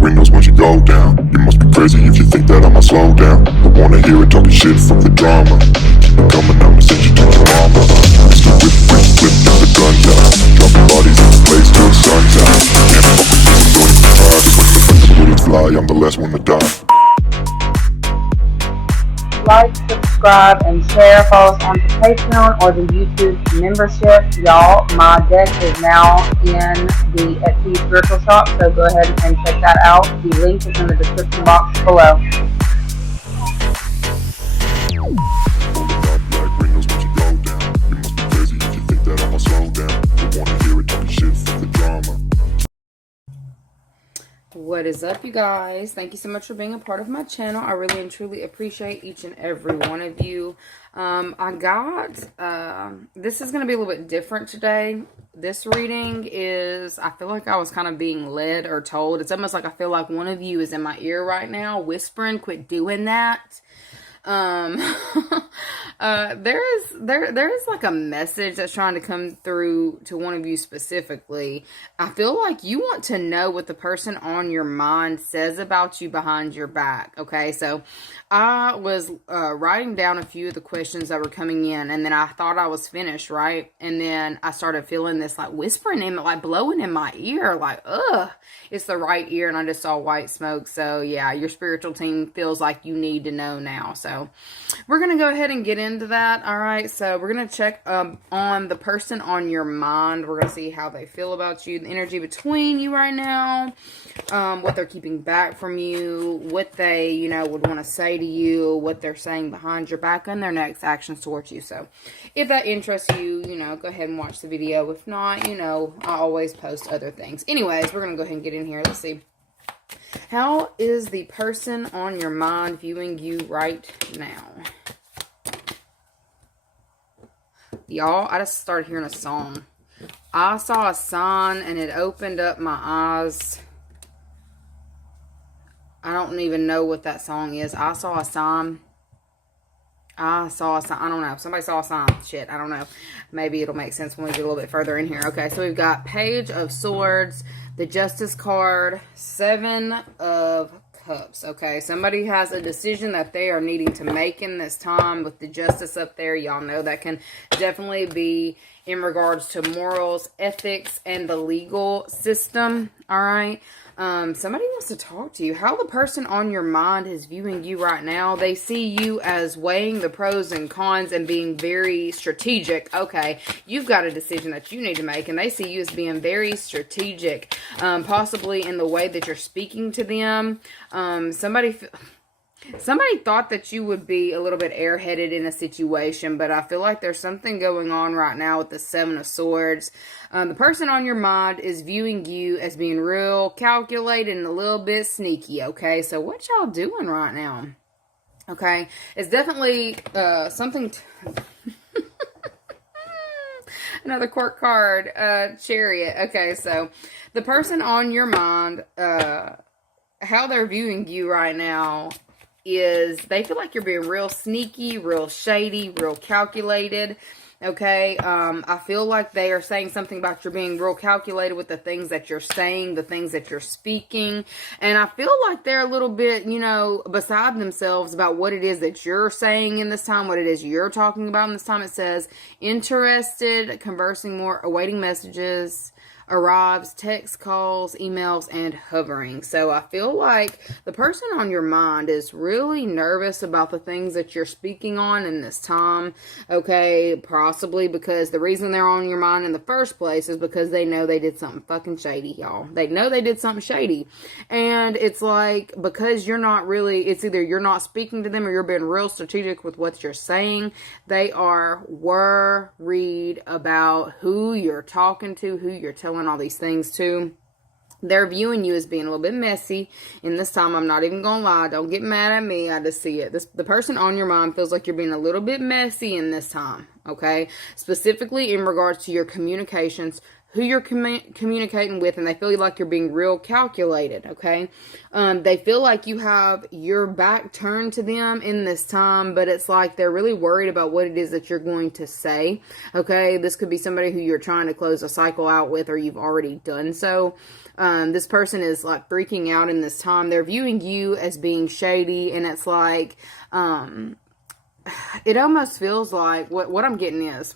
windows once you go down. You must be crazy if you think that I'ma slow down. I wanna hear it talking shit, fuck the drama. Keep it coming, I'ma send you to your mama. Mr. Whip, whip, whip, get the guns out. Dropping bodies in the place till the sun's out. Can't fuck with this, don't even try. Cause when the bullets fly, I'm the last one to die. Like, subscribe, and share. Follow us on the Patreon or the YouTube membership. Y'all, my deck is now in the Etsy Spiritual Shop, so go ahead and check that out. The link is in the description box below. What is up, you guys? Thank you so much for being a part of my channel. I really and truly appreciate each and every one of you. This is going to be a little bit different today. This reading is, I feel like I was kind of being led or told. It's almost like I feel like one of you is in my ear right now whispering, quit doing that. There is like a message that's trying to come through to one of you specifically. I feel like you want to know what the person on your mind says about you behind your back. Okay, so I was writing down a few of the questions that were coming in, and then I thought I was finished, right? And then I started feeling this like whispering in, like blowing in my ear, like, ugh, it's the right ear, and I just saw white smoke. So yeah, your spiritual team feels like you need to know now. So we're going to go ahead and get into that. All right. So we're going to check on the person on your mind. We're going to see how they feel about you, the energy between you right now, what they're keeping back from you, what they, would want to say to you, what they're saying behind your back, and their next actions towards you. So if that interests you, go ahead and watch the video. If not, I always post other things. Anyways, we're going to go ahead and get in here. Let's see. How is the person on your mind viewing you right now? Y'all, I just started hearing a song. I saw a sign and it opened up my eyes. I don't even know what that song is. I saw a sign. I don't know. Somebody saw a sign. Shit, I don't know. Maybe it'll make sense when we get a little bit further in here. Okay, so we've got Page of Swords, the Justice card, Seven of Cups. Okay, somebody has a decision that they are needing to make in this time with the Justice up there. Y'all know that can definitely be in regards to morals, ethics, and the legal system. All right. Somebody wants to talk to you. How the person on your mind is viewing you right now. They see you as weighing the pros and cons and being very strategic. Okay, you've got a decision that you need to make, and they see you as being very strategic, possibly in the way that you're speaking to them. Somebody thought that you would be a little bit airheaded in a situation, but I feel like there's something going on right now with the Seven of Swords. The person on your mind is viewing you as being real calculated and a little bit sneaky, okay? So what y'all doing right now? Okay, it's definitely something... Another court card, Chariot. Okay, so the person on your mind, how they're viewing you right now is they feel like you're being real sneaky, real shady, real calculated. Okay, I feel like they are saying something about you being real calculated with the things that you're saying, the things that you're speaking. And I feel like they're a little bit, beside themselves about what it is that you're saying in this time, what it is you're talking about in this time. It says, interested, conversing more, awaiting messages, arrives, text, calls, emails, and hovering. So I feel like the person on your mind is really nervous about the things that you're speaking on in this time. Okay, possibly because the reason they're on your mind in the first place is because they know they did something fucking shady, y'all. They know they did something shady. And it's like, because you're not really, it's either you're not speaking to them or you're being real strategic with what you're saying. They are worried about who you're talking to, who you're telling all these things to. They're viewing you as being a little bit messy in this time. I'm not even gonna lie. Don't get mad at me. I just see it. The person on your mind feels like you're being a little bit messy in this time. Okay? Specifically in regards to your communications who you're communicating with, and they feel like you're being real calculated, okay? They feel like you have your back turned to them in this time, but it's like they're really worried about what it is that you're going to say, okay? This could be somebody who you're trying to close a cycle out with, or you've already done so. This person is like freaking out in this time. They're viewing you as being shady, and it's like, it almost feels like, what I'm getting is,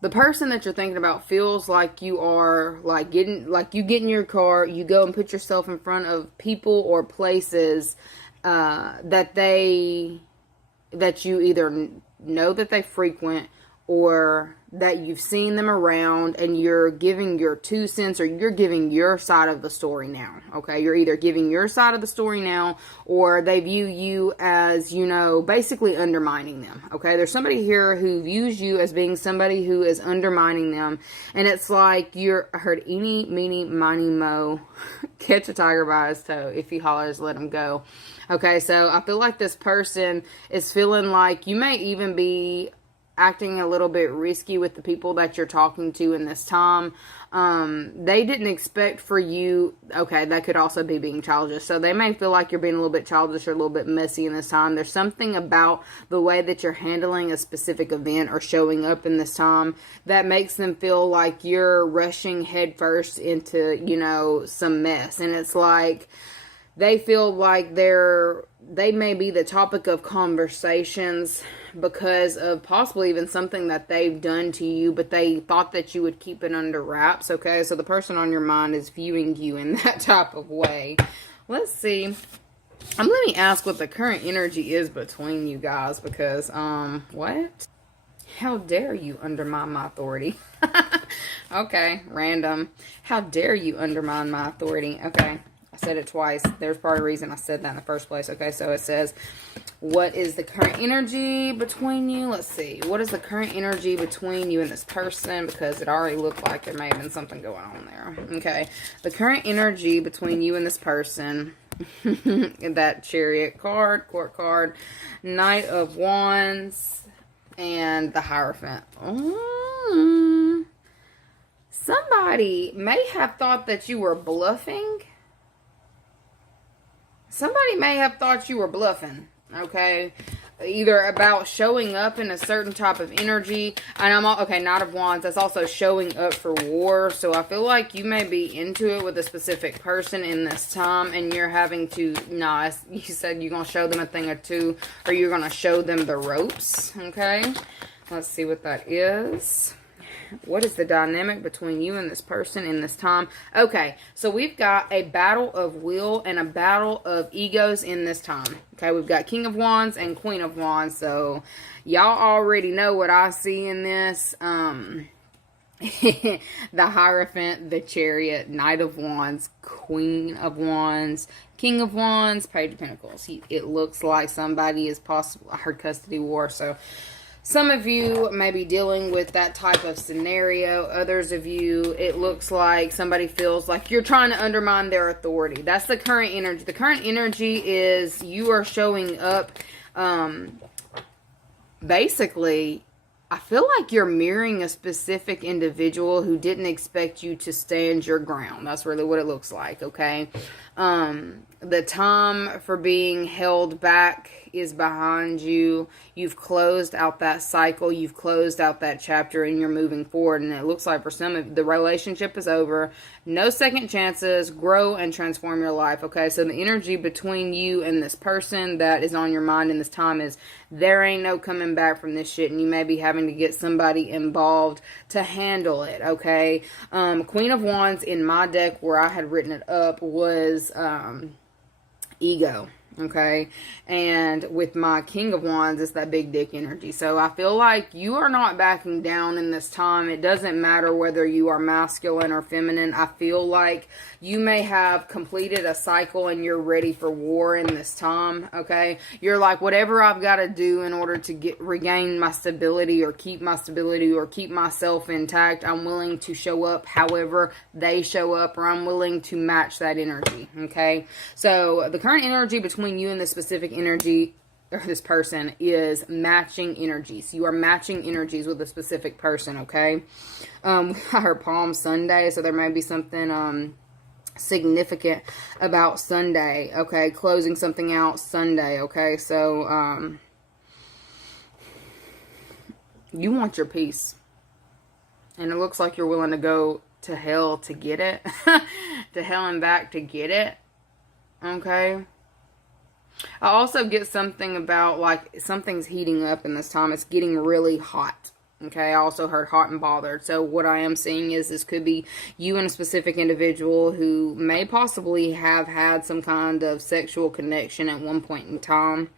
the person that you're thinking about feels like you are like you get in your car, you go and put yourself in front of people or places that you either know that they frequent, or that you've seen them around, and you're giving your 2 cents, or you're giving your side of the story now, okay? You're either giving your side of the story now, or they view you as, you know, basically undermining them, okay? There's somebody here who views you as being somebody who is undermining them, and it's like I heard eeny, meeny, miny, mo, catch a tiger by his toe. If he hollers, let him go. Okay, so I feel like this person is feeling like you may even be acting a little bit risky with the people that you're talking to in this time. They didn't expect for you, okay, that could also be being childish. So they may feel like you're being a little bit childish or a little bit messy in this time. There's something about the way that you're handling a specific event or showing up in this time that makes them feel like you're rushing headfirst into, you know, some mess. And it's like, they feel like they may be the topic of conversations because of possibly even something that they've done to you, but they thought that you would keep it under wraps, okay? So the person on your mind is viewing you in that type of way. Let's see. Let me ask what the current energy is between you guys, because, what? How dare you undermine my authority? Okay, random. How dare you undermine my authority? Okay. I said it twice. There's probably a reason I said that in the first place. Okay, so it says, what is the current energy between you? Let's see. What is the current energy between you and this person? Because it already looked like there may have been something going on there. Okay, the current energy between you and this person. That Chariot card, Court card, Knight of Wands, and the Hierophant. Somebody may have thought that you were bluffing. Somebody may have thought you were bluffing, okay? Either about showing up in a certain type of energy. And okay, Knight of Wands, that's also showing up for war. So I feel like you may be into it with a specific person in this time, and you're having to, you said you're going to show them a thing or two, or you're going to show them the ropes, okay? Let's see what that is. What is the dynamic between you and this person in this time? Okay, so we've got a battle of will and a battle of egos in this time. Okay, we've got King of Wands and Queen of Wands. So y'all already know what I see in this. The Hierophant, the Chariot, Knight of Wands, Queen of Wands, King of Wands, Page of Pentacles. It looks like somebody is possible. I heard custody war, so some of you may be dealing with that type of scenario. Others of you, it looks like somebody feels like you're trying to undermine their authority. That's the current energy. The current energy is you are showing up. Basically, I feel like you're mirroring a specific individual who didn't expect you to stand your ground. That's really what it looks like, okay? The time for being held back is behind you. You've closed out that cycle. You've closed out that chapter, and you're moving forward. And it looks like for some of you, the relationship is over. No second chances. Grow and transform your life. Okay, so the energy between you and this person that is on your mind in this time is there ain't no coming back from this shit, and you may be having to get somebody involved to handle it. Okay, Queen of Wands in my deck where I had written it up was ego. Okay, and with my King of Wands, it's that big dick energy. So I feel like you are not backing down in this time. It doesn't matter whether you are masculine or feminine. I feel like you may have completed a cycle and you're ready for war in this time. Okay, you're like, whatever I've got to do in order to regain my stability or keep myself intact, I'm willing to show up however they show up, or I'm willing to match that energy. Okay, so the current energy between you and the specific energy or this person is matching energies. You are matching energies with a specific person, okay? I heard Palm Sunday, so there may be something significant about Sunday, okay? Closing something out Sunday, okay? So, you want your peace. And it looks like you're willing to go to hell to get it. To hell and back to get it. Okay? I also get something about, like, something's heating up in this time. It's getting really hot. Okay? I also heard hot and bothered. So what I am seeing is this could be you and a specific individual who may possibly have had some kind of sexual connection at one point in time.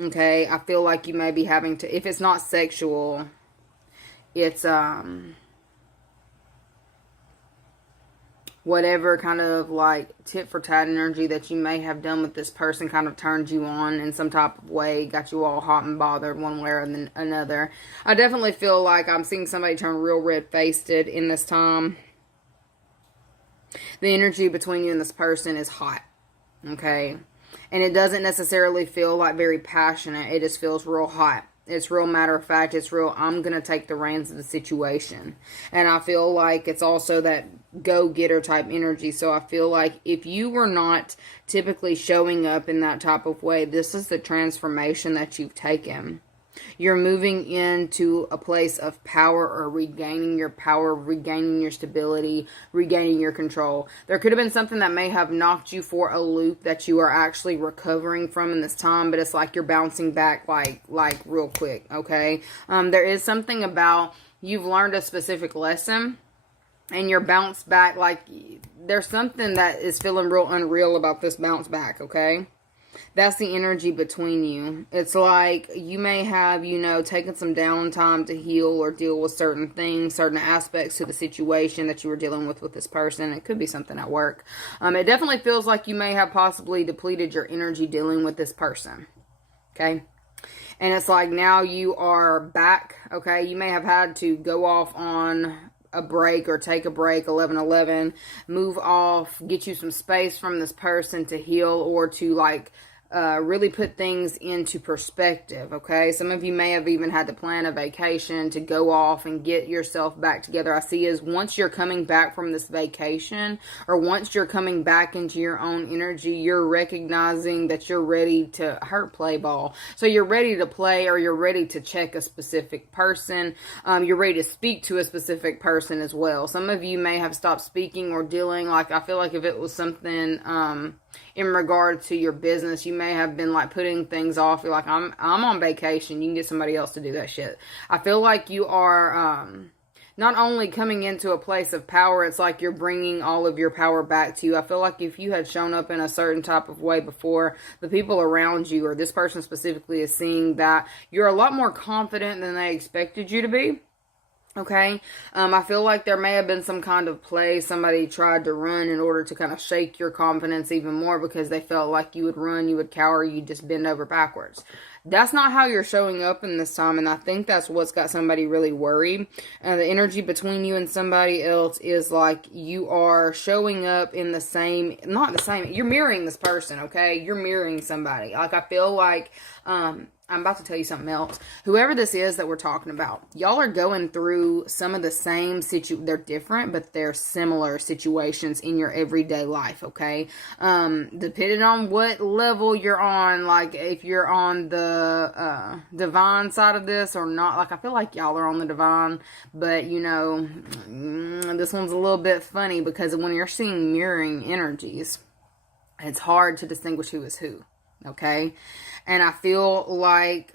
Okay? I feel like you may be having to, if it's not sexual, it's, whatever kind of like tit for tat energy that you may have done with this person kind of turned you on in some type of way, got you all hot and bothered one way or another. I definitely feel like I'm seeing somebody turn real red-faced in this time. The energy between you and this person is hot, okay? And it doesn't necessarily feel like very passionate. It just feels real hot. It's real matter of fact. It's real, I'm going to take the reins of the situation. And I feel like it's also that go-getter type energy. So I feel like if you were not typically showing up in that type of way, this is the transformation that you've taken. You're moving into a place of power, or regaining your power, regaining your stability, regaining your control. There could have been something that may have knocked you for a loop that you are actually recovering from in this time, but it's like you're bouncing back like real quick, okay? There is something about you've learned a specific lesson and you're bounced back. Like there's something that is feeling real unreal about this bounce back, okay? That's the energy between you. It's like you may have, taken some downtime to heal or deal with certain things, certain aspects to the situation that you were dealing with this person. It could be something at work. It definitely feels like you may have possibly depleted your energy dealing with this person. Okay? And it's like now you are back. Okay? You may have had to go off on a break or take a break, 11-11, move off, get you some space from this person to heal or to really put things into perspective, okay? Some of you may have even had to plan a vacation to go off and get yourself back together. I see is once you're coming back from this vacation, or once you're coming back into your own energy, you're recognizing that you're ready to play ball. So you're ready to play, or you're ready to check a specific person. You're ready to speak to a specific person as well. Some of you may have stopped speaking or dealing. I feel like if it was something in regard to your business, you may have been putting things off. You're like, I'm on vacation. You can get somebody else to do that shit. I feel like you are not only coming into a place of power, it's like you're bringing all of your power back to you. I feel like if you had shown up in a certain type of way before, the people around you, or this person specifically, is seeing that you're a lot more confident than they expected you to be. Okay, I feel like there may have been some kind of play somebody tried to run in order to kind of shake your confidence even more, because they felt like you would run, you would cower, you'd just bend over backwards. That's not how you're showing up in this time, and I think that's what's got somebody really worried. The energy between you and somebody else is like you are showing up in the same, not the same, you're mirroring this person, okay? You're mirroring somebody. I feel like, I'm about to tell you something else. Whoever this is that we're talking about, y'all are going through some of the same they're different, but they're similar situations in your everyday life, okay? Depending on what level you're on, if you're on the divine side of this or not, I feel like y'all are on the divine, but this one's a little bit funny, because when you're seeing mirroring energies, it's hard to distinguish who is who, okay? And I feel like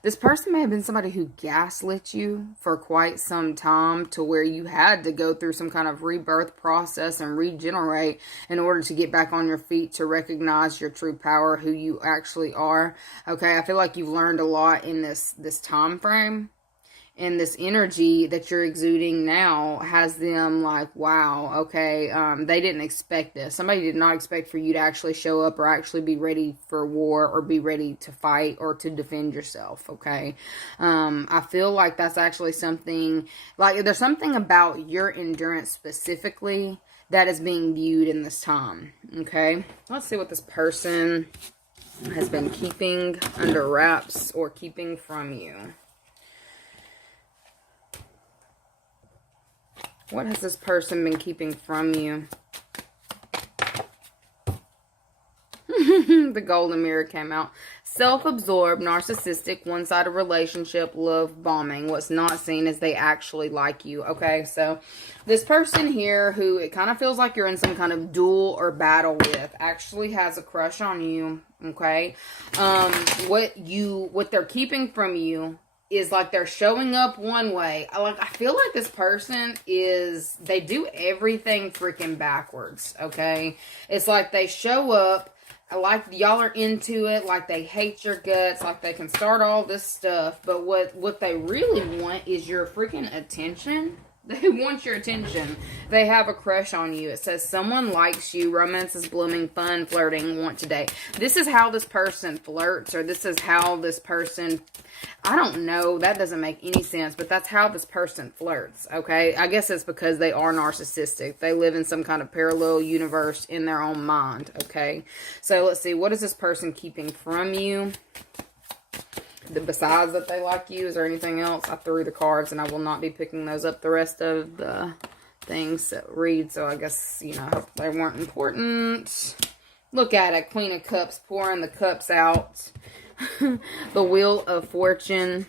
this person may have been somebody who gaslit you for quite some time, to where you had to go through some kind of rebirth process and regenerate in order to get back on your feet, to recognize your true power, who you actually are. Okay, I feel like you've learned a lot in this time frame. And this energy that you're exuding now has them like, wow, okay, they didn't expect this. Somebody did not expect for you to actually show up or actually be ready for war or be ready to fight or to defend yourself, okay? I feel like that's actually something, there's something about your endurance specifically that is being viewed in this time, okay? Let's see what this person has been keeping under wraps or keeping from you? What has this person been keeping from you? The golden mirror came out. Self-absorbed, narcissistic, one-sided relationship, love bombing. What's not seen is they actually like you. Okay, so this person here who it kind of feels like you're in some kind of duel or battle with actually has a crush on you. Okay, what they're keeping from you is like they're showing up one way. I feel like this person they do everything freaking backwards. Okay, it's like they show up. Like y'all are into it, like they hate your guts, like they can start all this stuff, but what they really want is your freaking attention. They want your attention. They have a crush on you. It says someone likes you, romance is blooming, fun, flirting, want to date. This is how this person flirts, or this is how this person, I don't know, that doesn't make any sense, but that's how this person flirts, okay? I guess it's because they are narcissistic. They live in some kind of parallel universe in their own mind, okay? So let's see, what is this person keeping from you? Besides that they like you, is there anything else? I threw the cards and I will not be picking those up the rest of the things that read, so I guess, you know, I hope they weren't important. Look at it, Queen of Cups, pouring the cups out. The Wheel of Fortune,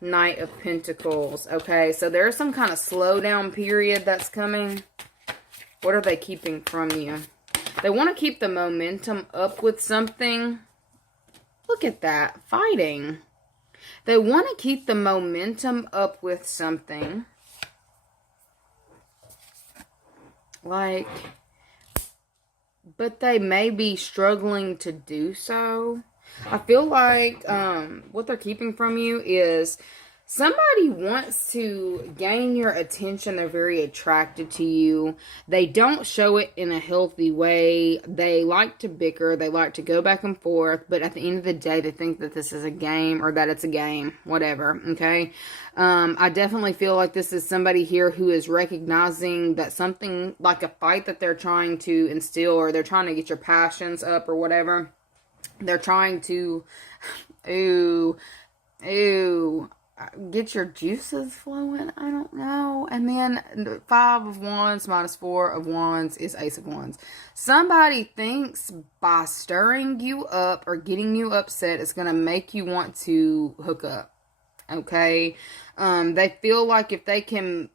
Knight of Pentacles. Okay, so there's some kind of slowdown period that's coming. What are they keeping from you? They want to keep the momentum up with something. Look at that. Fighting. They want to keep the momentum up with something. Like, but they may be struggling to do so. I feel like what they're keeping from you is somebody wants to gain your attention. They're very attracted to you. They don't show it in a healthy way. They like to bicker. They like to go back and forth. But at the end of the day, they think that this is a game or that it's a game. Whatever. Okay. I definitely feel like this is somebody here who is recognizing that something like a fight that they're trying to instill, or they're trying to get your passions up or whatever. They're trying to, get your juices flowing. I don't know. And then 5 of Wands minus 4 of Wands is Ace of Wands. Somebody thinks by stirring you up or getting you upset, it's going to make you want to hook up. Okay? They feel like if they can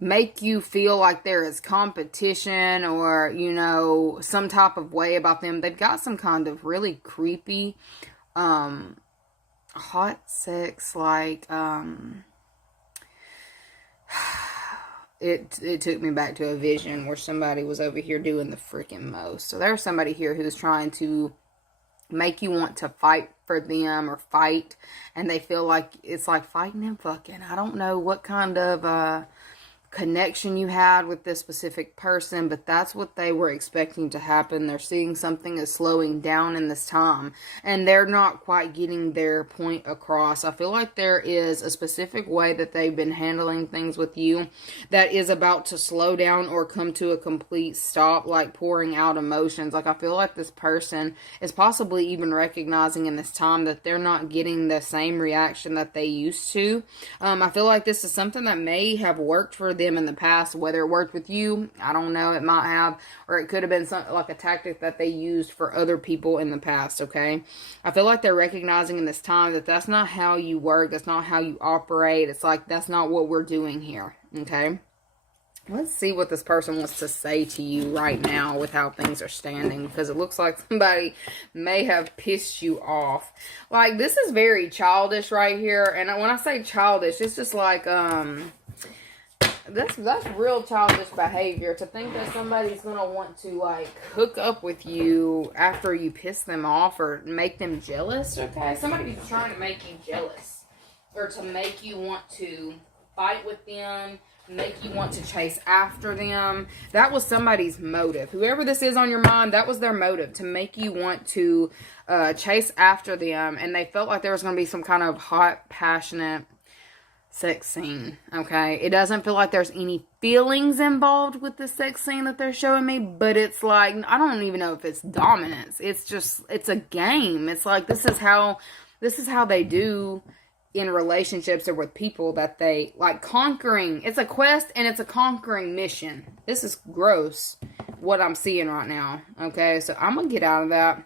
make you feel like there is competition or, you know, some type of way about them, they've got some kind of really creepy, hot sex, like, it took me back to a vision where somebody was over here doing the freaking most. So there's somebody here who's trying to make you want to fight for them or fight, and they feel like it's like fighting and fucking. I don't know what kind of connection you had with this specific person, but that's what they were expecting to happen. They're seeing something is slowing down in this time, and they're not quite getting their point across. I feel like there is a specific way that they've been handling things with you that is about to slow down or come to a complete stop, like pouring out emotions. Like, I feel like this person is possibly even recognizing in this time that they're not getting the same reaction that they used to. I feel like this is something that may have worked for them in the past. Whether it worked with you, I don't know, it might have, or it could have been something like a tactic that they used for other people in the past. Okay, I feel like they're recognizing in this time that that's not how you work, that's not how you operate. It's like, that's not what we're doing here. Okay, let's see what this person wants to say to you right now with how things are standing, because it looks like somebody may have pissed you off. Like, this is very childish right here, and when I say childish, it's just like that's real childish behavior, to think that somebody's gonna want to like hook up with you after you piss them off or make them jealous. Okay, somebody's trying to make you jealous, or to make you want to fight with them, make you want to chase after them. That was somebody's motive. Whoever this is on your mind, that was their motive, to make you want to chase after them. And they felt like there was going to be some kind of hot, passionate sex scene, okay? It doesn't feel like there's any feelings involved with the sex scene that they're showing me, but it's like, I don't even know if it's dominance. It's just, it's a game. It's like, this is how they do in relationships or with people, that they, like, conquering. It's a quest and it's a conquering mission. This is gross, what I'm seeing right now, okay? So I'm gonna get out of that.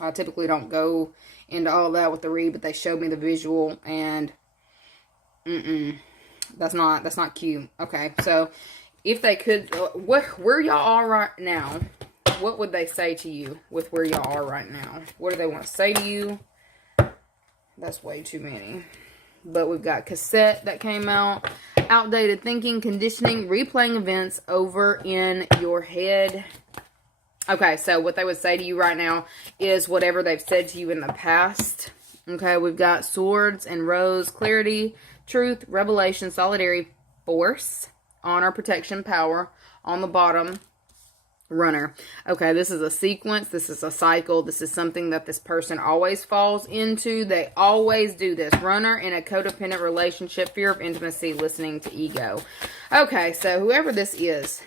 I typically don't go into all of that with the read, but they showed me the visual, and that's not cute. Okay, so if they could, where y'all are right now, what would they say to you with where y'all are right now? What do they want to say to you? That's way too many. But we've got cassette that came out, outdated thinking, conditioning, replaying events over in your head. Okay, so what they would say to you right now is whatever they've said to you in the past. Okay, we've got swords and rose, clarity, truth, revelation, solidarity, force, honor, protection, power. On the bottom, runner. Okay, this is a sequence. This is a cycle. This is something that this person always falls into. They always do this. Runner in a codependent relationship, fear of intimacy, listening to ego. Okay, so whoever this is,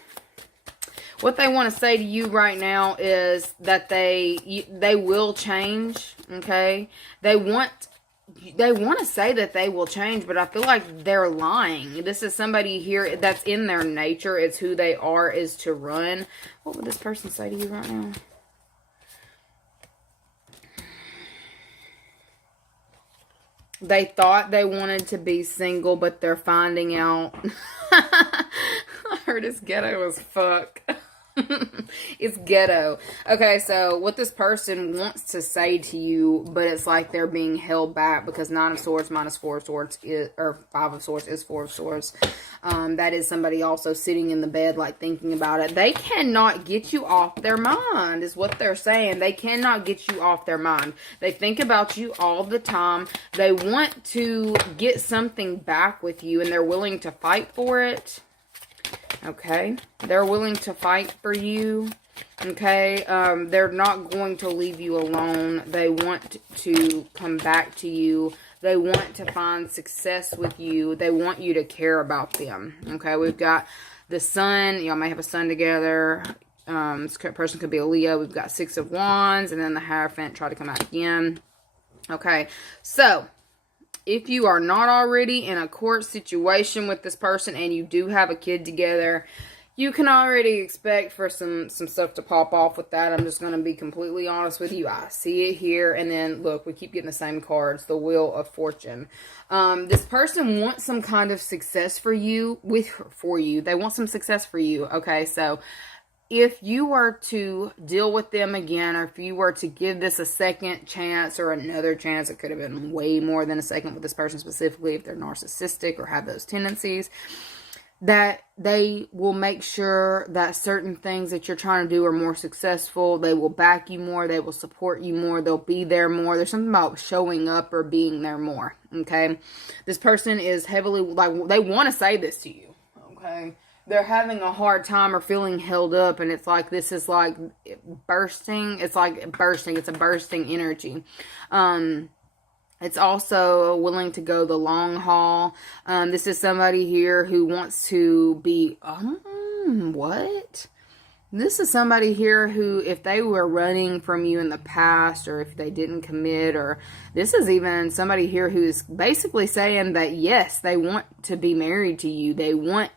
what they want to say to you right now is that they will change, okay? They want to say that they will change, but I feel like they're lying. This is somebody here that's in their nature. It's who they are, is to run. What would this person say to you right now? They thought they wanted to be single, but they're finding out. I heard it's ghetto as fuck. It's ghetto. Okay, so what this person wants to say to you, but it's like they're being held back because 9 of Swords minus 4 of Swords is, or 5 of Swords is 4 of Swords. That is somebody also sitting in the bed, like, thinking about it. They cannot get you off their mind, is what they're saying. They cannot get you off their mind. They think about you all the time. They want to get something back with you, and they're willing to fight for it. Okay, they're willing to fight for you. Okay, they're not going to leave you alone. They want to come back to you. They want to find success with you. They want you to care about them. Okay, we've got the sun. Y'all may have a son together. This person could be a Leo. We've got 6 of Wands, and then the Hierophant. Try to come out again. Okay, so if you are not already in a court situation with this person and you do have a kid together, you can already expect for some stuff to pop off with that. I'm just going to be completely honest with you. I see it here. And then, look, we keep getting the same cards. The Wheel of Fortune. This person wants some kind of success for you. They want some success for you. Okay, so if you were to deal with them again, or if you were to give this a second chance or another chance, it could have been way more than a second with this person specifically, if they're narcissistic or have those tendencies, that they will make sure that certain things that you're trying to do are more successful. They will back you more. They will support you more. They'll be there more. There's something about showing up or being there more. Okay. This person is heavily, like, they want to say this to you. Okay. They're having a hard time or feeling held up, and it's like this is like bursting. It's like bursting. It's a bursting energy. It's also willing to go the long haul. This is somebody here who wants to be, what? This is somebody here who, if they were running from you in the past, or if they didn't commit, or this is even somebody here who's basically saying that, yes, they want to be married to you. They want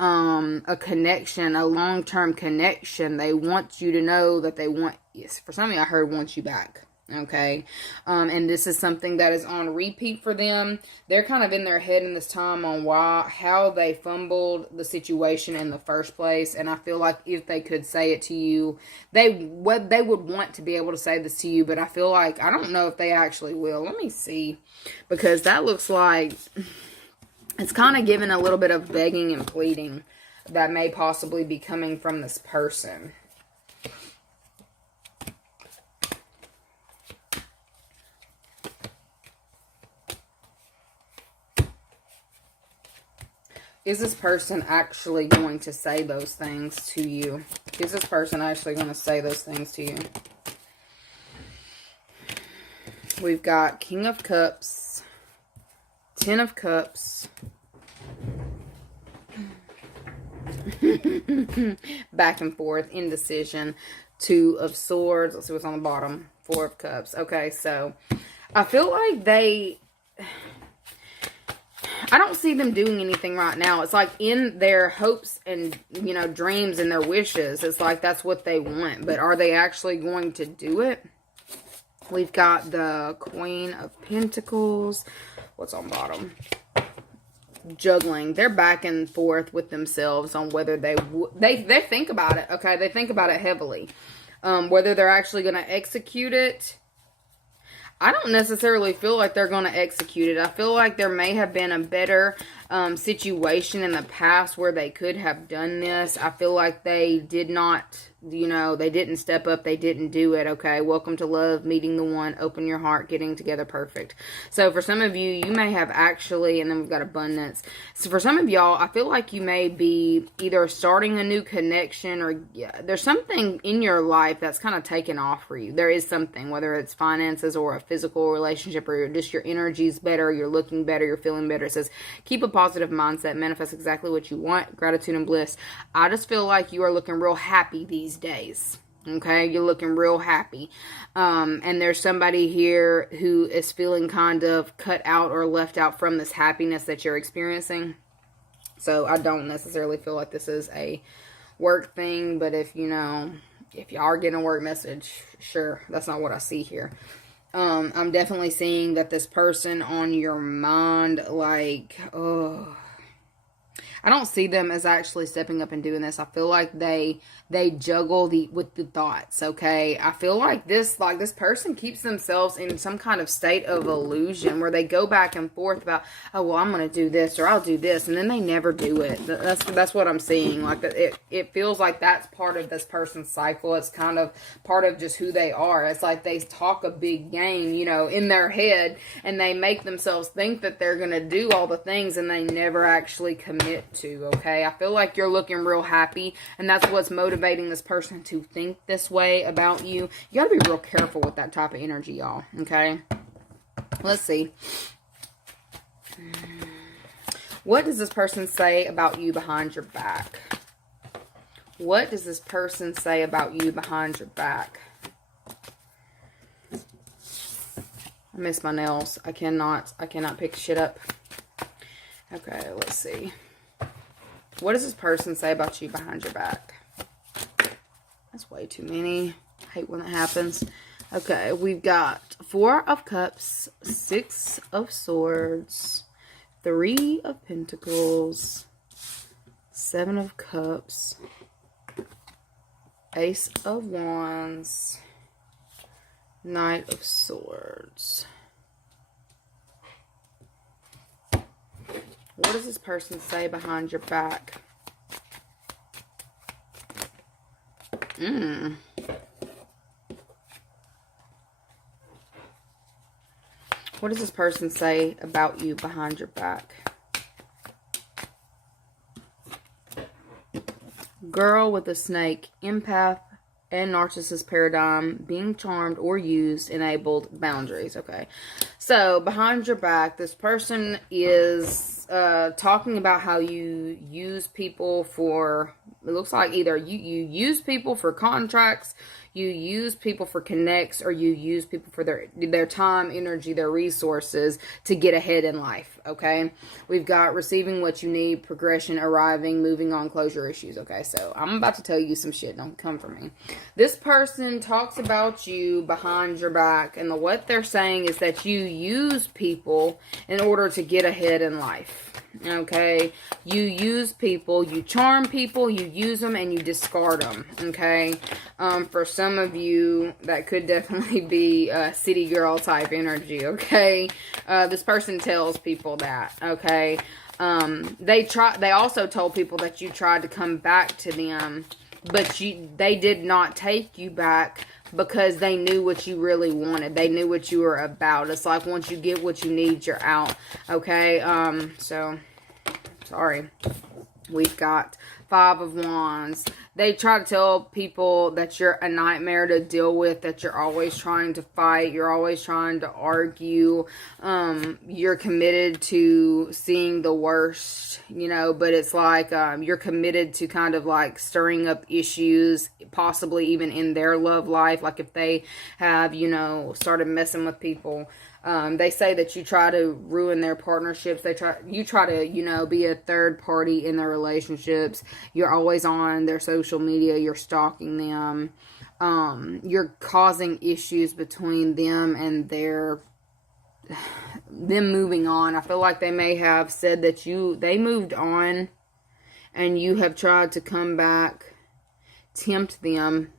a connection, a long-term connection. They want you to know that they want, yes, for some of you I heard want you back. Okay, and this is something that is on repeat for them. They're kind of in their head in this time on how they fumbled the situation in the first place. And I feel like if they could say it to you, they would want to be able to say this to you. But I feel like, I don't know if they actually will. Let me see, because that looks like it's kind of giving a little bit of begging and pleading that may possibly be coming from this person. Is this person actually going to say those things to you? Is this person actually going to say those things to you? We've got King of Cups, Ten of Cups. Back and forth, indecision. Two of Swords. Let's see what's on the bottom. Four of Cups. Okay, so I feel like I don't see them doing anything right now. It's like in their hopes and, you know, dreams and their wishes. It's like that's what they want. But are they actually going to do it? We've got the Queen of Pentacles. What's on bottom? Juggling. They're back and forth with themselves on whether they think about it. Okay, they think about it heavily. Whether they're actually going to execute it. I don't necessarily feel like they're going to execute it. I feel like there may have been a better situation in the past where they could have done this. I feel like they did not, you know, they didn't step up. They didn't do it, okay? Welcome to love, meeting the one, open your heart, getting together, perfect. So for some of you, you may have actually, and then we've got abundance. So for some of y'all, I feel like you may be either starting a new connection or there's something in your life that's kind of taken off for you. There is something, whether it's finances or a physical relationship or just your energy's better, you're looking better, you're feeling better. It says, keep a positive mindset, manifest exactly what you want, gratitude and bliss. I just feel like you are looking real happy these days. Okay, you're looking real happy. And there's somebody here who is feeling kind of cut out or left out from this happiness that you're experiencing. So I don't necessarily feel like this is a work thing, but if you know, if you are getting a work message, sure, that's not what I see here. I'm definitely seeing that this person on your mind, like, oh, I don't see them as actually stepping up and doing this. I feel like they juggle with the thoughts, okay? I feel like this person keeps themselves in some kind of state of illusion where they go back and forth about, oh, well, I'm going to do this or I'll do this, and then they never do it. That's what I'm seeing. Like, it feels like that's part of this person's cycle. It's kind of part of just who they are. It's like they talk a big game, you know, in their head, and they make themselves think that they're going to do all the things, and they never actually commit to, okay? I feel like you're looking real happy, and that's what's motivating this person to think this way about you. You gotta be real careful with that type of energy, y'all, okay? Let's see. What does this person say about you behind your back? What does this person say about you behind your back? I miss my nails. I cannot pick shit up. Okay, let's see. What does this person say about you behind your back? That's way too many. I hate when that happens. Okay, we've got 4 of Cups, 6 of Swords, 3 of Pentacles, 7 of Cups, Ace of Wands, Knight of Swords. What does this person say behind your back? What does this person say about you behind your back? Girl with a snake, empath, and narcissist paradigm, being charmed or used, enabled, boundaries. Okay. So, behind your back, this person is talking about how you use people for, it looks like either you use people for contracts, you use people for connects, or you use people for their time, energy, their resources to get ahead in life, okay? We've got receiving what you need, progression, arriving, moving on, closure issues, okay? So, I'm about to tell you some shit. Don't come for me. This person talks about you behind your back, and what they're saying is that you use people in order to get ahead in life, okay? You use people, you charm people, you use them, and you discard them, okay? For some of you, that could definitely be a city girl type energy, okay? This person tells people that, okay? They also told people that you tried to come back to them, but they did not take you back because they knew what you really wanted. They knew what you were about. It's like once you get what you need, you're out, okay? So, sorry. We've got Five of Wands. They try to tell people that you're a nightmare to deal with, that you're always trying to fight, you're always trying to argue, you're committed to seeing the worst, you know, but it's like you're committed to kind of like stirring up issues, possibly even in their love life, like if they have, you know, started messing with people. They say that you try to ruin their partnerships. You try to, you know, be a third party in their relationships. You're always on their social media. You're stalking them. You're causing issues between them and them moving on. I feel like they may have said that they moved on and you have tried to come back, tempt them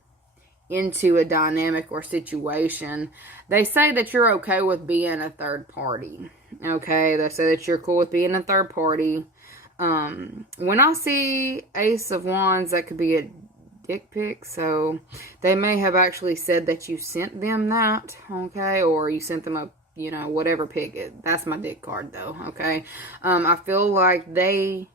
into a dynamic or situation. They say that you're okay with being a third party. Okay, they say that you're cool with being a third party. When I see Ace of Wands, that could be a dick pic. So they may have actually said that you sent them that. Okay, or you sent them a, you know, whatever pic. That's my dick card though. Okay, I feel like they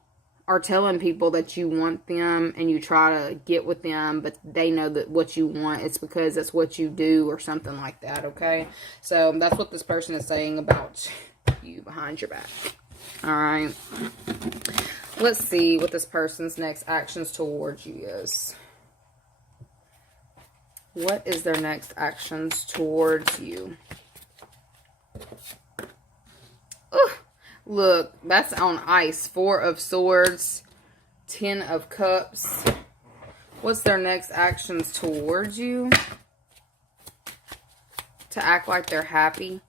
are telling people that you want them and you try to get with them, but they know that what you want, it's because that's what you do or something like that, okay? So that's what this person is saying about you behind your back. Alright. Let's see what this person's next actions towards you is. What is their next actions towards you? Ugh. Look, that's on ice. 4 of Swords, 10 of Cups. What's their next actions towards you? To act like they're happy.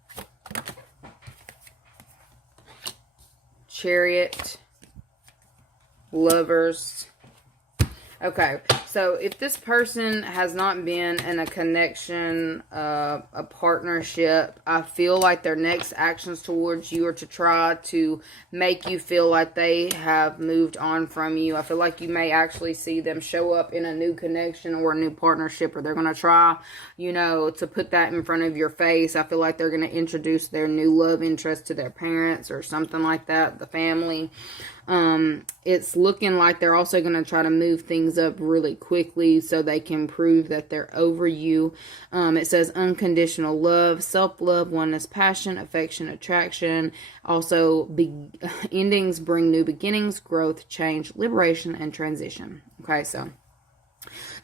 Chariot. Lovers. Okay, so if this person has not been in a connection, a partnership, I feel like their next actions towards you are to try to make you feel like they have moved on from you. I feel like you may actually see them show up in a new connection or a new partnership, or they're going to try, you know, to put that in front of your face. I feel like they're going to introduce their new love interest to their parents or something like that, the family. It's looking like they're also going to try to move things up really quickly so they can prove that they're over you. It says unconditional love, self-love, oneness, passion, affection, attraction. Also, endings bring new beginnings, growth, change, liberation, and transition. Okay, so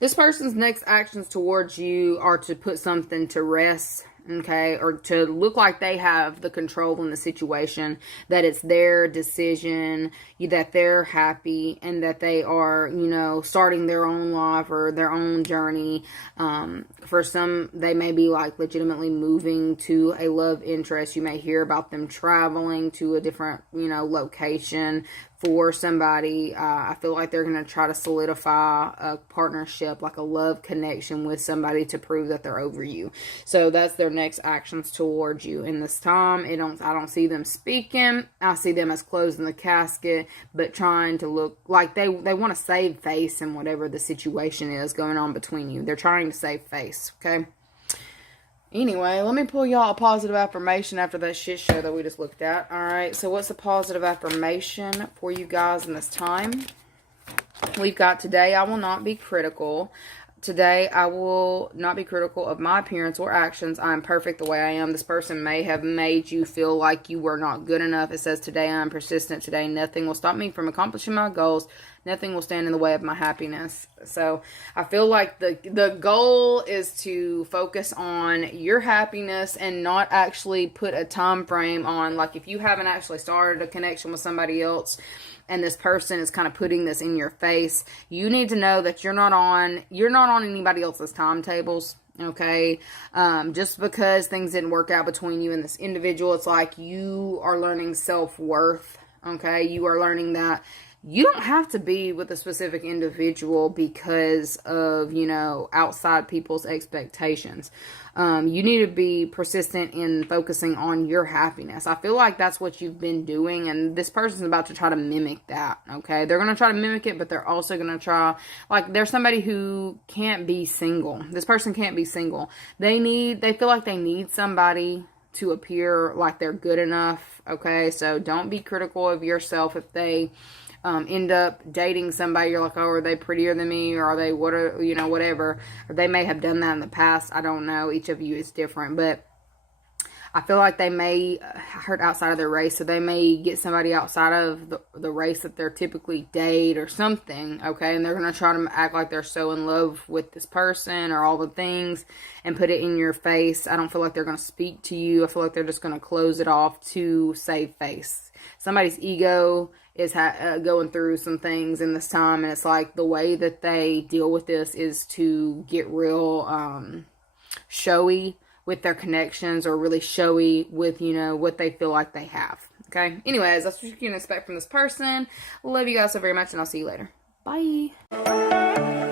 this person's next actions towards you are to put something to rest. Okay, or to look like they have the control in the situation, that it's their decision, that they're happy, and that they are, you know, starting their own life or their own journey. For some, they may be like legitimately moving to a love interest. You may hear about them traveling to a different, you know, location. For somebody, I feel like they're going to try to solidify a partnership, like a love connection with somebody to prove that they're over you. So that's their next actions towards you. In this time, I don't see them speaking. I see them as closing the casket, but trying to look like they want to save face in whatever the situation is going on between you. They're trying to save face, okay? Anyway, let me pull y'all a positive affirmation after that shit show that we just looked at. Alright, so what's a positive affirmation for you guys in this time? We've got, today I will not be critical. Today I will not be critical of my appearance or actions. I am perfect the way I am. This person may have made you feel like you were not good enough. It says, today I am persistent. Today nothing will stop me from accomplishing my goals. Nothing will stand in the way of my happiness. So I feel like the goal is to focus on your happiness and not actually put a time frame on, like if you haven't actually started a connection with somebody else and this person is kind of putting this in your face, you need to know that you're not on anybody else's timetables. Okay, just because things didn't work out between you and this individual, it's like you are learning self-worth. Okay, you are learning that you don't have to be with a specific individual because of, you know, outside people's expectations. You need to be persistent in focusing on your happiness. I feel like that's what you've been doing, and this person's about to try to mimic that, okay? They're going to try to mimic it, but they're also going to try, like, there's somebody who can't be single. This person can't be single. They feel like they need somebody to appear like they're good enough, okay? So don't be critical of yourself if they end up dating somebody, you're like, oh, are they prettier than me, or are they whatever, or they may have done that in the past. I don't know, each of you is different, but I feel like they may hurt outside of their race, so they may get somebody outside of the race that they're typically date or something, okay? And they're going to try to act like they're so in love with this person or all the things and put it in your face. I don't feel like they're going to speak to you. I feel like they're just going to close it off to save face. Somebody's ego is going through some things in this time, and it's like the way that they deal with this is to get real showy with their connections, or really showy with, what they feel like they have. Okay? Anyways, that's what you can expect from this person. Love you guys so very much, and I'll see you later. Bye.